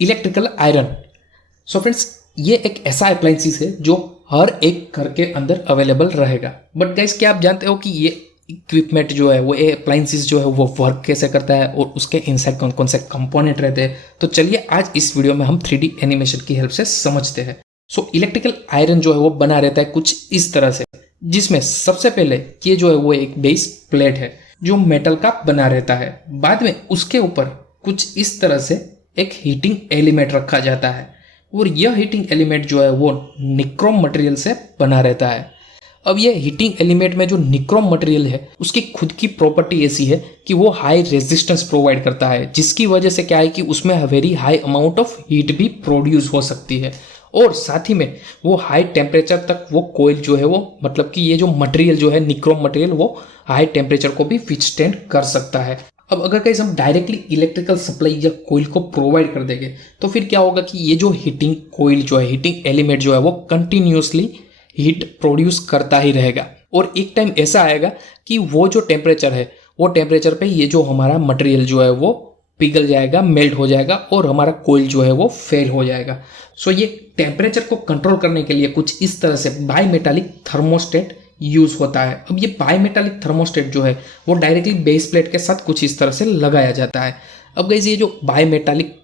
Electrical iron. So friends, ये एक ऐसा अप्लायंसेस है जो हर एक घर के अंदर अवेलेबल रहेगा। बट गाइस, क्या आप जानते हो कि ये इक्विपमेंट जो है, वो ये अप्लायंसेस जो है वो वर्क कैसे करता है और उसके इनसाइड कौन कौन से कंपोनेंट रहते हैं? तो चलिए आज इस वीडियो में हम 3D एनिमेशन की हेल्प से समझते हैं। सो इलेक्ट्रिकल आयरन जो है वो बना रहता है कुछ इस तरह से, जिसमें सबसे पहले ये जो है वो एक बेस प्लेट है जो मेटल का बना रहता है। बाद में उसके ऊपर कुछ इस तरह से एक हीटिंग एलिमेंट रखा जाता है और यह हीटिंग एलिमेंट जो है वो निक्रोम मटेरियल से बना रहता है। अब ये हीटिंग एलिमेंट में जो निक्रोम मटेरियल है उसकी खुद की प्रॉपर्टी ऐसी है कि वो हाई रेजिस्टेंस प्रोवाइड करता है, जिसकी वजह से क्या है कि उसमें very high amount of heat भी प्रोड्यूस हो सकती है और साथ ही में वो हाई टेम्परेचर तक वो कोयल जो है वो, मतलब कि ये जो मटेरियल जो है निक्रोम मटेरियल, वो हाई टेम्परेचर को भी विथस्टैंड कर सकता है। अब अगर कहीं हम डायरेक्टली इलेक्ट्रिकल सप्लाई या कोयल को प्रोवाइड कर देंगे तो फिर क्या होगा कि ये जो हीटिंग कोयल जो है, हीटिंग एलिमेंट जो है वो कंटिन्यूसली हीट प्रोड्यूस करता ही रहेगा और एक टाइम ऐसा आएगा कि वो जो टेम्परेचर है वो टेम्परेचर पे ये जो हमारा मटेरियल जो है वो पिघल जाएगा, मेल्ट हो जाएगा और हमारा कोयल जो है वो फेल हो जाएगा। सो ये टेम्परेचर को कंट्रोल करने के लिए कुछ इस तरह से बायमेटालिक थर्मोस्टेट यूज होता है। अब ये बायमेटालिक थर्मोस्टेट जो है वो डायरेक्टली बेस प्लेट के साथ कुछ इस तरह से लगाया जाता है। अब गाइस, ये जो बायमेटालिक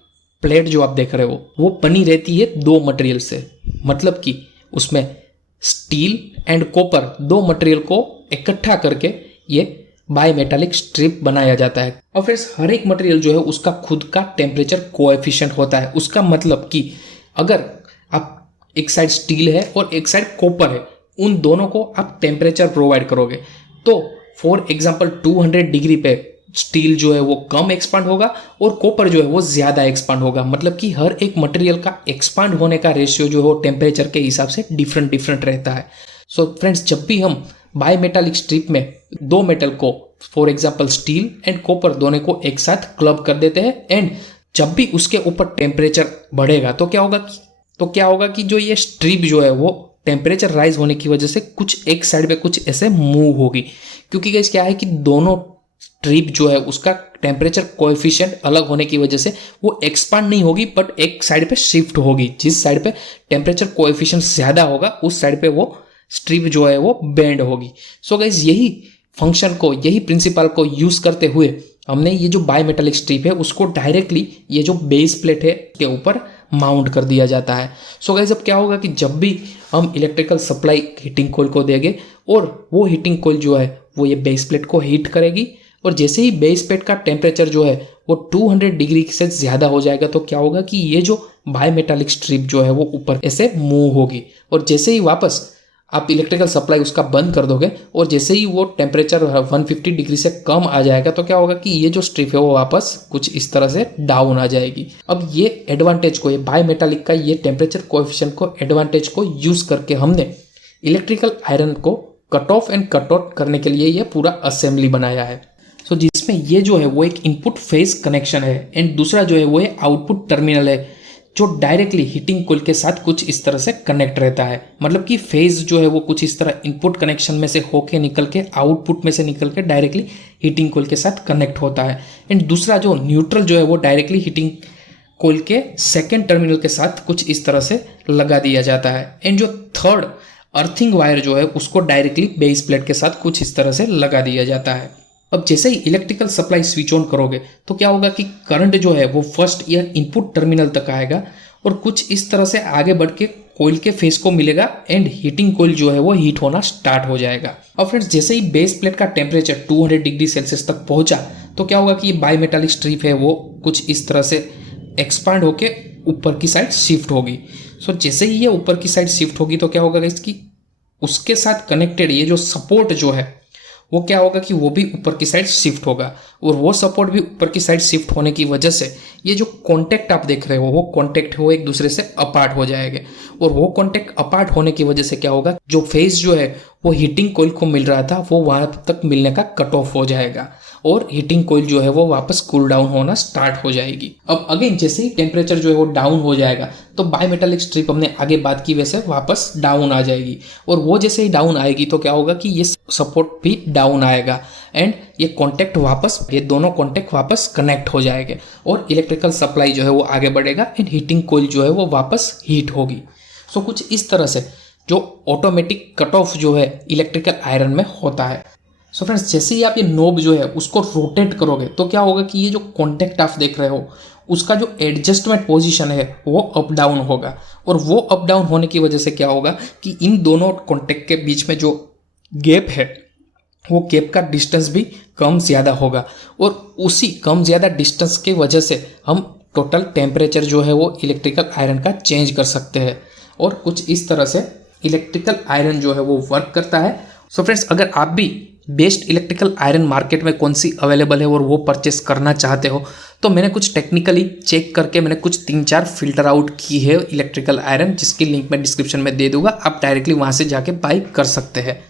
प्लेट जो आप देख रहे हो वो बनी रहती है दो मटेरियल से, मतलब कि उसमें स्टील एंड कॉपर दो मटेरियल को इकट्ठा करके ये बायमेटालिक स्ट्रिप बनाया जाता है। और फिर हर एक मटेरियल जो है उसका खुद का टेम्परेचर कोएफिशिएंट होता है। उसका मतलब कि अगर आप एक साइड स्टील है और एक साइड कॉपर है, उन दोनों को आप टेम्परेचर प्रोवाइड करोगे तो फॉर एग्जांपल 200 डिग्री पे स्टील जो है वो कम एक्सपांड होगा और कॉपर जो है वो ज़्यादा एक्सपांड होगा। मतलब कि हर एक मटेरियल का एक्सपांड होने का रेशियो जो है वो टेम्परेचर के हिसाब से डिफरेंट डिफरेंट रहता है। सो फ्रेंड्स, जब भी हम बायमेटालिक स्ट्रिप में दो मेटल को, for example steel and copper, दोनों को एक साथ क्लब कर देते हैं एंड जब भी उसके ऊपर टेम्परेचर बढ़ेगा तो क्या होगा कि जो ये स्ट्रिप जो है वो टेम्परेचर राइज होने की वजह से कुछ एक साइड पे कुछ ऐसे मूव होगी, क्योंकि गाइस क्या है कि दोनों स्ट्रिप जो है उसका टेम्परेचर कोएफिशिएंट अलग होने की वजह से वो एक्सपांड नहीं होगी बट एक साइड पे शिफ्ट होगी। जिस साइड पे टेम्परेचर कोएफिशिएंट ज़्यादा होगा उस साइड पे वो स्ट्रिप जो है वो बेंड होगी। सो गाइस, यही फंक्शन को, यही प्रिंसिपल को यूज करते हुए हमने ये जो बायमेटालिक स्ट्रिप है उसको डायरेक्टली ये जो बेस प्लेट है के ऊपर माउंट कर दिया जाता है। सो गाइस, अब क्या होगा कि जब भी हम इलेक्ट्रिकल सप्लाई हीटिंग कोयल को देंगे और वो हीटिंग कोयल जो है वो ये बेस प्लेट को हीट करेगी और जैसे ही बेस प्लेट का टेम्परेचर जो है वो 200 डिग्री से ज़्यादा हो जाएगा तो क्या होगा कि ये जो बायमेटालिक स्ट्रिप जो है वो ऊपर ऐसे मूव होगी और जैसे ही वापस आप इलेक्ट्रिकल सप्लाई उसका बंद कर दोगे और जैसे ही वो टेम्परेचर 150 डिग्री से कम आ जाएगा तो क्या होगा कि ये जो स्ट्रिप है वो वापस कुछ इस तरह से डाउन आ जाएगी। अब ये एडवांटेज को, ये बायमेटालिक का ये टेम्परेचर कोएफिशिएंट को, एडवांटेज को यूज करके हमने इलेक्ट्रिकल आयरन को cut off and cut out करने के लिए ये पूरा असेंबली बनाया है। सो जिसमें ये जो है वो एक इनपुट फेज कनेक्शन है एंड दूसरा जो है वो एक आउटपुट टर्मिनल है जो डायरेक्टली हीटिंग कोयल के साथ कुछ इस तरह से कनेक्ट रहता है। मतलब कि फेज जो है वो कुछ इस तरह इनपुट कनेक्शन में से होके निकल के आउटपुट में से निकल के डायरेक्टली हीटिंग कोयल के साथ कनेक्ट होता है एंड दूसरा जो न्यूट्रल जो है वो डायरेक्टली हीटिंग कोयल के सेकेंड टर्मिनल के साथ कुछ इस तरह से लगा दिया जाता है एंड जो थर्ड अर्थिंग वायर जो है उसको डायरेक्टली बेस प्लेट के साथ कुछ इस तरह से लगा दिया जाता है। अब जैसे ही इलेक्ट्रिकल सप्लाई स्विच ऑन करोगे तो क्या होगा कि करंट जो है वो फर्स्ट या इनपुट टर्मिनल तक आएगा और कुछ इस तरह से आगे बढ़ के कोयल के फेस को मिलेगा एंड हीटिंग कोयल जो है वो हीट होना स्टार्ट हो जाएगा। और फ्रेंड्स, जैसे ही बेस प्लेट का टेम्परेचर 200 डिग्री सेल्सियस तक पहुंचा तो क्या होगा कि ये बायमेटालिक स्ट्रिप है वो कुछ इस तरह से एक्सपांड होके ऊपर की साइड शिफ्ट होगी। सो जैसे ही ये ऊपर की साइड शिफ्ट होगी तो क्या होगा इसकी उसके साथ कनेक्टेड ये जो सपोर्ट जो है वो क्या होगा कि वो भी ऊपर की साइड शिफ्ट होगा और वो सपोर्ट भी ऊपर की साइड शिफ्ट होने की वजह से ये जो कॉन्टेक्ट आप देख रहे हो वो कॉन्टेक्ट हो एक दूसरे से अपार्ट हो जाएंगे और वो कॉन्टेक्ट अपार्ट होने की वजह से क्या होगा, जो फेज जो है वो हीटिंग कोयल को मिल रहा था वो वहां तक मिलने का कट ऑफ हो जाएगा और हीटिंग कोयल जो है वो वापस कूल डाउन होना स्टार्ट हो जाएगी। अब अगेन जैसे ही टेम्परेचर जो है वो डाउन हो जाएगा तो बायमेटालिक स्ट्रिप हमने आगे बात की वैसे वापस डाउन आ जाएगी और वो जैसे ही डाउन आएगी तो क्या होगा कि ये सपोर्ट भी डाउन आएगा एंड ये कॉन्टैक्ट वापस, ये दोनों कॉन्टैक्ट वापस कनेक्ट हो जाएंगे और इलेक्ट्रिकल सप्लाई जो है वो आगे बढ़ेगा एंड हीटिंग कोइल जो है वो वापस हीट होगी। सो कुछ इस तरह से जो ऑटोमेटिक कट ऑफ जो है इलेक्ट्रिकल आयरन में होता है। सो फ्रेंड्स, जैसे ही आप ये नोब जो है उसको रोटेट करोगे तो क्या होगा कि ये जो कॉन्टैक्ट आप देख रहे हो उसका जो एडजस्टमेंट पोजीशन है वो अप डाउन होगा, और वो अप डाउन होने की वजह से क्या होगा कि इन दोनों कॉन्टैक्ट के बीच में जो गैप है वो गैप का डिस्टेंस भी कम ज़्यादा होगा, और उसी कम ज़्यादा डिस्टेंस की वजह से हम टोटल टेम्परेचर जो है वो इलेक्ट्रिकल आयरन का चेंज कर सकते हैं, और कुछ इस तरह से इलेक्ट्रिकल आयरन जो है वो वर्क करता है। सो फ्रेंड्स, अगर आप भी बेस्ट इलेक्ट्रिकल आयरन मार्केट में कौन सी अवेलेबल है और वो परचेस करना चाहते हो तो मैंने कुछ टेक्निकली चेक करके मैंने कुछ 3-4 फिल्टर आउट की है इलेक्ट्रिकल आयरन, जिसकी लिंक मैं डिस्क्रिप्शन में दे दूंगा, आप डायरेक्टली वहाँ से जाके बाई कर सकते हैं।